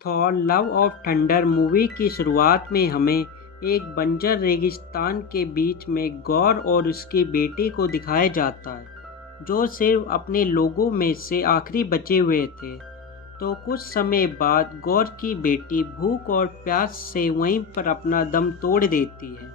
Thor love of thunder movie की शुरुआत में हमें एक बंजर रेगिस्तान के बीच में गौर और उसकी बेटी को दिखाया जाता है जो सिर्फ अपने लोगों में से आखिरी बचे हुए थे। तो कुछ समय बाद गौर की बेटी भूख और प्यास से वहीं पर अपना दम तोड़ देती है,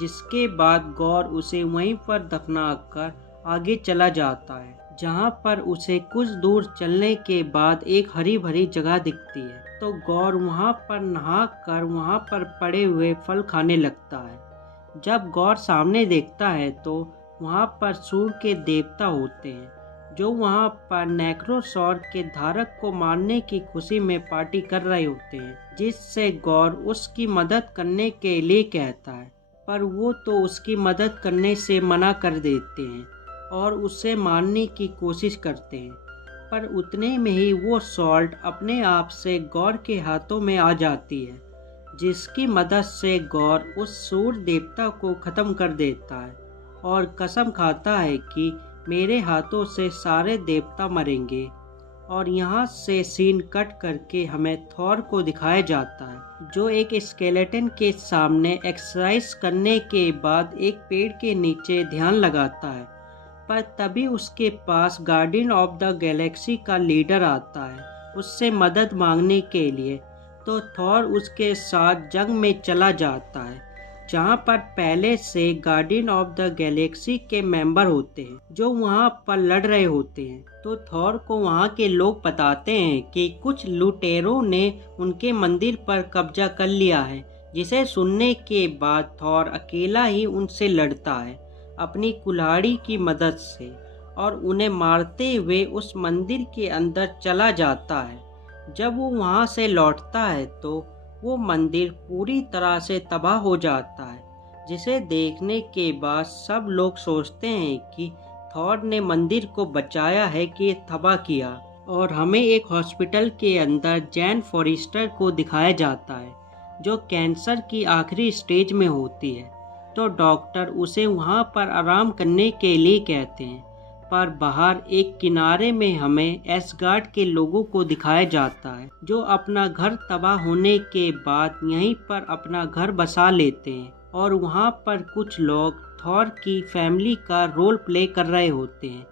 जिसके बाद गौर उसे वहीं पर दफनाकर आगे चला जाता है, जहां पर उसे कुछ दूर चलने के बाद एक हरी भरी जगह दिखती है। तो गौर वहां पर नहाकर वहां पर पड़े हुए फल खाने लगता है। जब गौर सामने देखता है तो वहां पर सूर्य के देवता होते हैं जो वहां पर नेक्रोसॉर के धारक को मारने की खुशी में पार्टी कर रहे होते हैं, जिससे गौर उसकी मदद करने के लिए कहता है, पर वो तो उसकी मदद करने से मना कर देते हैं और उसे मारने की कोशिश करते हैं। पर उतने में ही वो सॉल्ट अपने आप से गौर के हाथों में आ जाती है, जिसकी मदद से गौर उस सूर्य देवता को ख़त्म कर देता है और कसम खाता है कि मेरे हाथों से सारे देवता मरेंगे। और यहाँ से सीन कट करके हमें थॉर को दिखाया जाता है जो एक स्केलेटन के सामने एक्सरसाइज करने के बाद एक पेड़ के नीचे ध्यान लगाता है। पर तभी उसके पास गार्डियन ऑफ द गैलेक्सी का लीडर आता है उससे मदद मांगने के लिए। तो थॉर उसके साथ जंग में चला जाता है, जहां पर पहले से गार्डियन ऑफ द गैलेक्सी के मेंबर होते हैं जो वहां पर लड़ रहे होते हैं। तो थॉर को वहां के लोग बताते हैं कि कुछ लुटेरों ने उनके मंदिर पर कब्जा कर लिया है, जिसे सुनने के बाद थॉर अकेला ही उनसे लड़ता है अपनी कुल्हाड़ी की मदद से और उन्हें मारते हुए उस मंदिर के अंदर चला जाता है। जब वो वहां से लौटता है तो वो मंदिर पूरी तरह से तबाह हो जाता है, जिसे देखने के बाद सब लोग सोचते हैं कि थॉर ने मंदिर को बचाया है कि तबाह किया। और हमें एक हॉस्पिटल के अंदर जैन फॉरेस्टर को दिखाया जाता है जो कैंसर की आखिरी स्टेज में होती है। तो डॉक्टर उसे वहां पर आराम करने के लिए कहते हैं, पर बाहर एक किनारे में हमें एसगार्ड के लोगों को दिखाया जाता है जो अपना घर तबाह होने के बाद यहीं पर अपना घर बसा लेते हैं। और वहां पर कुछ लोग थॉर की फैमिली का रोल प्ले कर रहे होते हैं,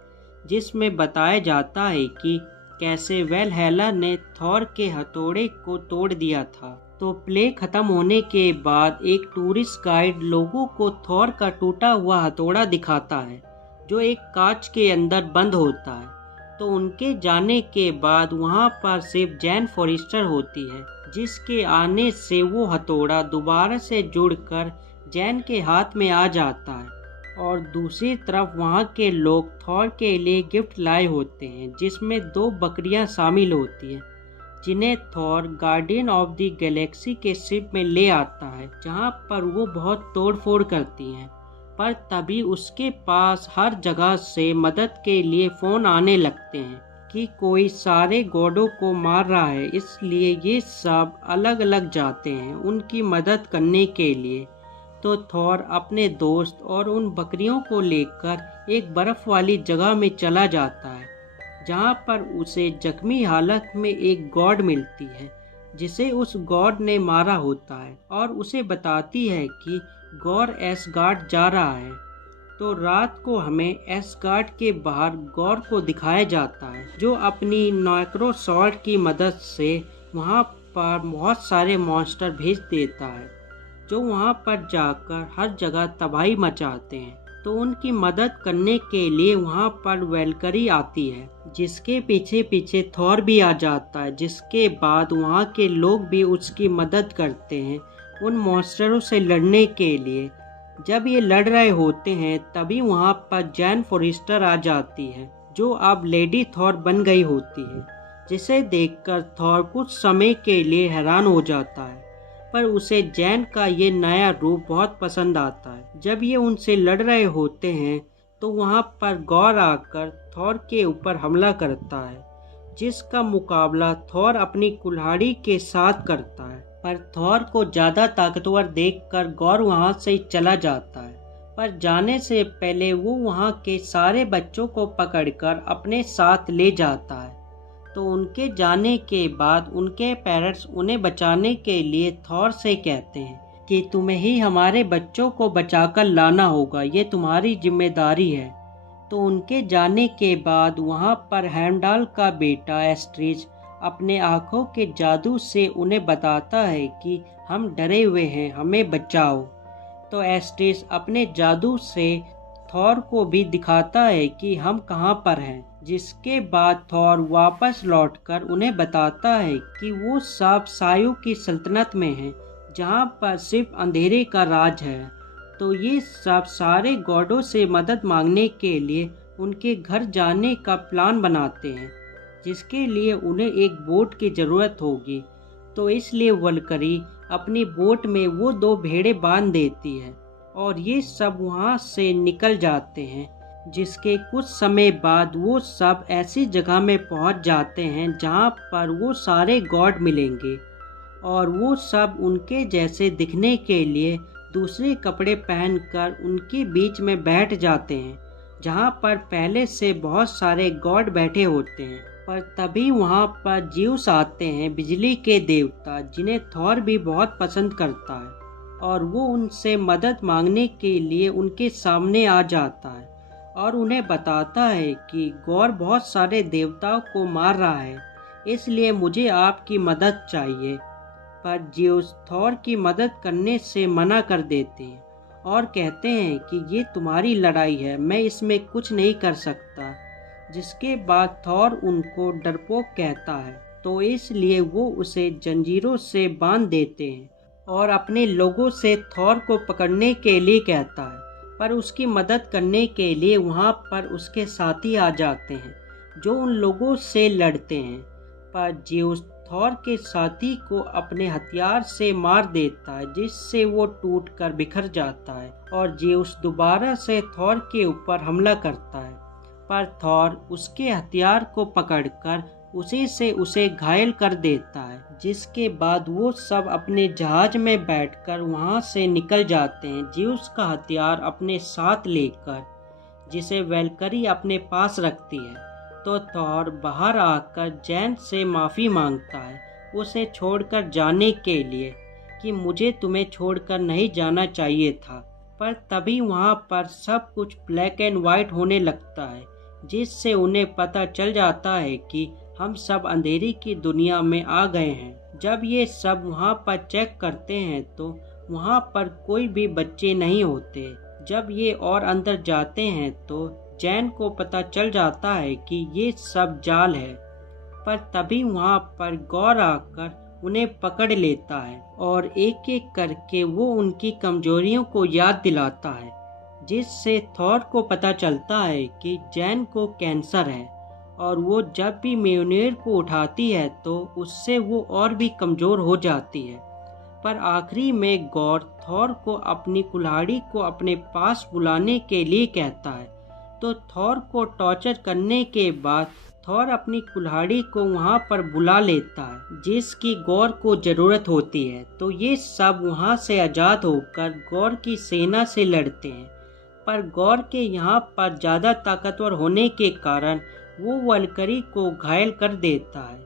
जिसमें बताया जाता है कि कैसे वेलहेला ने थॉर के हथौड़े को तोड़ दिया था। तो प्ले खत्म होने के बाद एक टूरिस्ट गाइड लोगों को थॉर का टूटा हुआ हथौड़ा दिखाता है जो एक कांच के अंदर बंद होता है। तो उनके जाने के बाद वहां पर सिर्फ जैन फॉरेस्टर होती है, जिसके आने से वो हथौड़ा दोबारा से जुड़कर जैन के हाथ में आ जाता है। और दूसरी तरफ वहां के लोग थॉर के लिए गिफ्ट लाए होते हैं, जिसमें 2 बकरियां शामिल होती हैं, जिन्हें Thor guardian of the Galaxy के शिप में ले आता है, जहां पर वो बहुत तोड़फोड़ करती हैं। पर तभी उसके पास हर जगह से मदद के लिए फ़ोन आने लगते हैं कि कोई सारे गॉडों को मार रहा है, इसलिए ये सब अलग अलग जाते हैं उनकी मदद करने के लिए। तो थॉर अपने दोस्त और उन बकरियों को लेकर एक बर्फ़ वाली जगह में चला जाता है, जहां पर उसे जख्मी हालत में एक गॉड मिलती है जिसे उस गॉड ने मारा होता है और उसे बताती है कि गौर एसगार्ड जा रहा है। तो रात को हमें एसगार्ड के बाहर गौर को दिखाया जाता है जो अपनी नेक्रोसॉर्ट की मदद से वहां पर बहुत सारे मॉन्स्टर भेज देता है जो वहां पर जाकर हर जगह तबाही मचाते हैं। तो उनकी मदद करने के लिए वहां पर वेलकरी आती है, जिसके पीछे पीछे थॉर भी आ जाता है, जिसके बाद वहां के लोग भी उसकी मदद करते हैं उन मॉन्स्टरों से लड़ने के लिए। जब ये लड़ रहे होते हैं तभी वहां पर जैन फॉरेस्टर आ जाती है जो अब लेडी थॉर बन गई होती है, जिसे देखकर थॉर कुछ समय के लिए हैरान हो जाता है, पर उसे जैन का ये नया रूप बहुत पसंद आता है। जब ये उनसे लड़ रहे होते हैं तो वहां पर गौर आकर थॉर के ऊपर हमला करता है, जिसका मुकाबला थॉर अपनी कुल्हाड़ी के साथ करता है। पर थॉर को ज़्यादा ताकतवर देखकर गौर वहां से चला जाता है, पर जाने से पहले वो वहां के सारे बच्चों को पकड़कर अपने साथ ले जाता है। तो उनके जाने के बाद उनके पेरेंट्स उन्हें बचाने के लिए थॉर से कहते हैं कि तुम्हें ही हमारे बच्चों को बचाकर लाना होगा, ये तुम्हारी जिम्मेदारी है। तो उनके जाने के बाद वहाँ पर हेमडाल का बेटा एस्ट्रिच अपने आँखों के जादू से उन्हें बताता है कि हम डरे हुए हैं, हमें बचाओ। तो एस्ट्रिच अपने जादू से थॉर को भी दिखाता है कि हम कहाँ पर हैं, जिसके बाद थॉर वापस लौटकर उन्हें बताता है कि वो सब सायों की सल्तनत में है, जहाँ पर सिर्फ अंधेरे का राज है। तो ये सब सारे गॉडों से मदद मांगने के लिए उनके घर जाने का प्लान बनाते हैं, जिसके लिए उन्हें एक बोट की ज़रूरत होगी। तो इसलिए वल्करी अपनी बोट में वो 2 भेड़े बांध देती है और ये सब वहाँ से निकल जाते हैं। जिसके कुछ समय बाद वो सब ऐसी जगह में पहुँच जाते हैं जहाँ पर वो सारे गॉड मिलेंगे और वो सब उनके जैसे दिखने के लिए दूसरे कपड़े पहनकर उनके बीच में बैठ जाते हैं, जहाँ पर पहले से बहुत सारे गॉड बैठे होते हैं। पर तभी वहाँ पर ज्यूस आते हैं, बिजली के देवता, जिन्हें थॉर भी बहुत पसंद करता है, और वो उनसे मदद मांगने के लिए उनके सामने आ जाता है और उन्हें बताता है कि गॉर बहुत सारे देवताओं को मार रहा है, इसलिए मुझे आपकी मदद चाहिए। पर ज्यूस थॉर की मदद करने से मना कर देते हैं और कहते हैं कि ये तुम्हारी लड़ाई है, मैं इसमें कुछ नहीं कर सकता। जिसके बाद थॉर उनको डरपोक कहता है, तो इसलिए वो उसे जंजीरों से बांध देते हैं और अपने लोगों से थॉर को पकड़ने के लिए कहता है। पर उसकी मदद करने के लिए वहाँ पर उसके साथी आ जाते हैं, जो उन लोगों से लड़ते हैं। पर ज्यूस थॉर के साथी को अपने हथियार से मार देता है, जिससे वो टूटकर बिखर जाता है और ज्यूस दोबारा से थॉर के ऊपर हमला करता है। पर थॉर उसके हथियार को पकड़कर उसी से उसे घायल कर देता है। जिसके बाद वो सब अपने जहाज में बैठकर वहाँ से निकल जाते हैं, ज्यूस का हथियार अपने साथ लेकर, जिसे वल्करी अपने पास रखती है। तो थॉर बाहर आकर जैन से माफ़ी मांगता है उसे छोड़कर जाने के लिए, कि मुझे तुम्हें छोड़कर नहीं जाना चाहिए था। पर तभी वहाँ पर सब कुछ ब्लैक एंड वाइट होने लगता है, जिससे उन्हें पता चल जाता है कि हम सब अंधेरी की दुनिया में आ गए हैं। जब ये सब वहाँ पर चेक करते हैं तो वहाँ पर कोई भी बच्चे नहीं होते। जब ये और अंदर जाते हैं तो जैन को पता चल जाता है कि ये सब जाल है। पर तभी वहाँ पर गौर आकर उन्हें पकड़ लेता है और एक एक करके वो उनकी कमजोरियों को याद दिलाता है, जिससे थॉर को पता चलता है कि जैन को कैंसर है और वो जब भी म्योनिर को उठाती है तो उससे वो और भी कमज़ोर हो जाती है। पर आखिरी में गौर थॉर को अपनी कुल्हाड़ी को अपने पास बुलाने के लिए कहता है। तो थॉर को टॉर्चर करने के बाद थॉर अपनी कुल्हाड़ी को वहाँ पर बुला लेता है, जिसकी गौर को ज़रूरत होती है। तो ये सब वहाँ से आज़ाद होकर गौर की सेना से लड़ते हैं। पर गौर के यहाँ पर ज़्यादा ताकतवर होने के कारण वो वल्करी को घायल कर देता है।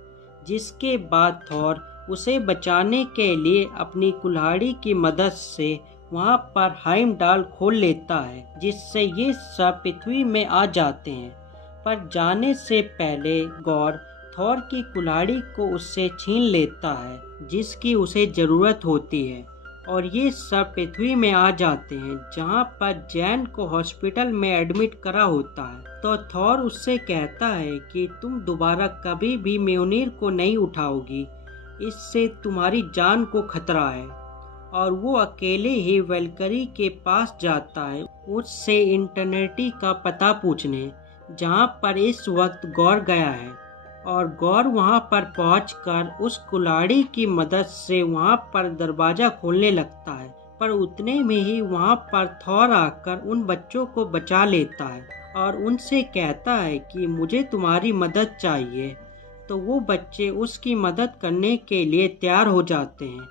जिसके बाद थॉर उसे बचाने के लिए अपनी कुल्हाड़ी की मदद से वहाँ पर हाइमडाल खोल लेता है, जिससे ये सब पृथ्वी में आ जाते हैं। पर जाने से पहले गौर थॉर की कुल्हाड़ी को उससे छीन लेता है, जिसकी उसे ज़रूरत होती है, और ये सब पृथ्वी में आ जाते हैं, जहाँ पर जैन को हॉस्पिटल में एडमिट करा होता है। तो थॉर उससे कहता है कि तुम दोबारा कभी भी म्योनिर को नहीं उठाओगी, इससे तुम्हारी जान को खतरा है। और वो अकेले ही वल्करी के पास जाता है उससे इंटरनेटी का पता पूछने, जहाँ पर इस वक्त गौर गया है। और गौर वहाँ पर पहुंचकर उस कुल्हाड़ी की मदद से वहाँ पर दरवाज़ा खोलने लगता है। पर उतने में ही वहाँ पर थॉर आकर उन बच्चों को बचा लेता है और उनसे कहता है कि मुझे तुम्हारी मदद चाहिए। तो वो बच्चे उसकी मदद करने के लिए तैयार हो जाते हैं।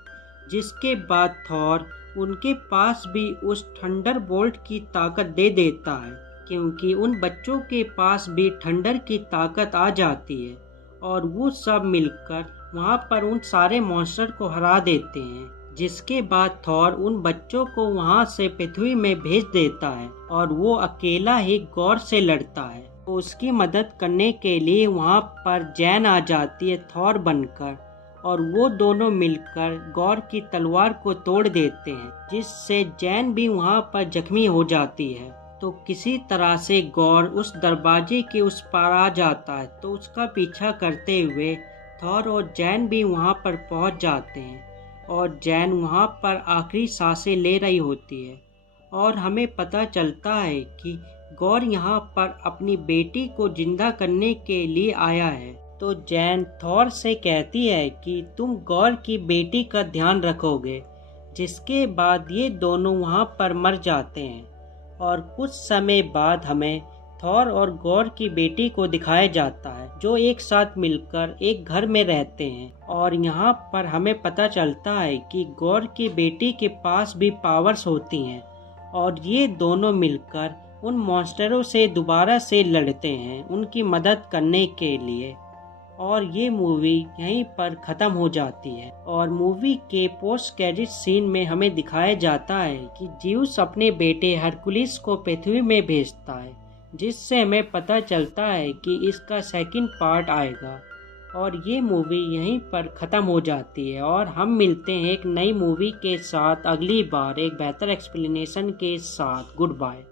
जिसके बाद थॉर उनके पास भी उस थंडरबोल्ट की ताकत दे देता है, क्योंकि उन बच्चों के पास भी थंडर की ताकत आ जाती है और वो सब मिलकर वहाँ पर उन सारे मॉन्स्टर को हरा देते हैं। जिसके बाद थॉर उन बच्चों को वहाँ से पृथ्वी में भेज देता है और वो अकेला ही गॉर से लड़ता है। तो उसकी मदद करने के लिए वहाँ पर जैन आ जाती है थॉर बनकर, और वो दोनों मिलकर गॉर की तलवार को तोड़ देते हैं, जिससे जैन भी वहाँ पर जख्मी हो जाती है। तो किसी तरह से गॉर उस दरवाजे के उस पार आ जाता है, तो उसका पीछा करते हुए थॉर और जैन भी वहाँ पर पहुँच जाते हैं और जैन वहाँ पर आखिरी सांसें ले रही होती है और हमें पता चलता है कि गॉर यहाँ पर अपनी बेटी को जिंदा करने के लिए आया है। तो जैन थॉर से कहती है कि तुम गॉर की बेटी का ध्यान रखोगे। जिसके बाद ये दोनों वहाँ पर मर जाते हैं और कुछ समय बाद हमें थॉर और गॉर की बेटी को दिखाया जाता है, जो एक साथ मिलकर एक घर में रहते हैं। और यहाँ पर हमें पता चलता है कि गॉर की बेटी के पास भी पावर्स होती हैं और ये दोनों मिलकर उन मॉन्स्टरों से दोबारा से लड़ते हैं उनकी मदद करने के लिए। और ये मूवी यहीं पर ख़त्म हो जाती है और मूवी के पोस्ट क्रेडिट सीन में हमें दिखाया जाता है कि ज़्यूस अपने बेटे हरकुलिस को पृथ्वी में भेजता है, जिससे हमें पता चलता है कि इसका सेकंड पार्ट आएगा। और ये मूवी यहीं पर ख़त्म हो जाती है और हम मिलते हैं एक नई मूवी के साथ अगली बार एक बेहतर एक्सप्लेनेशन के साथ। Good bye.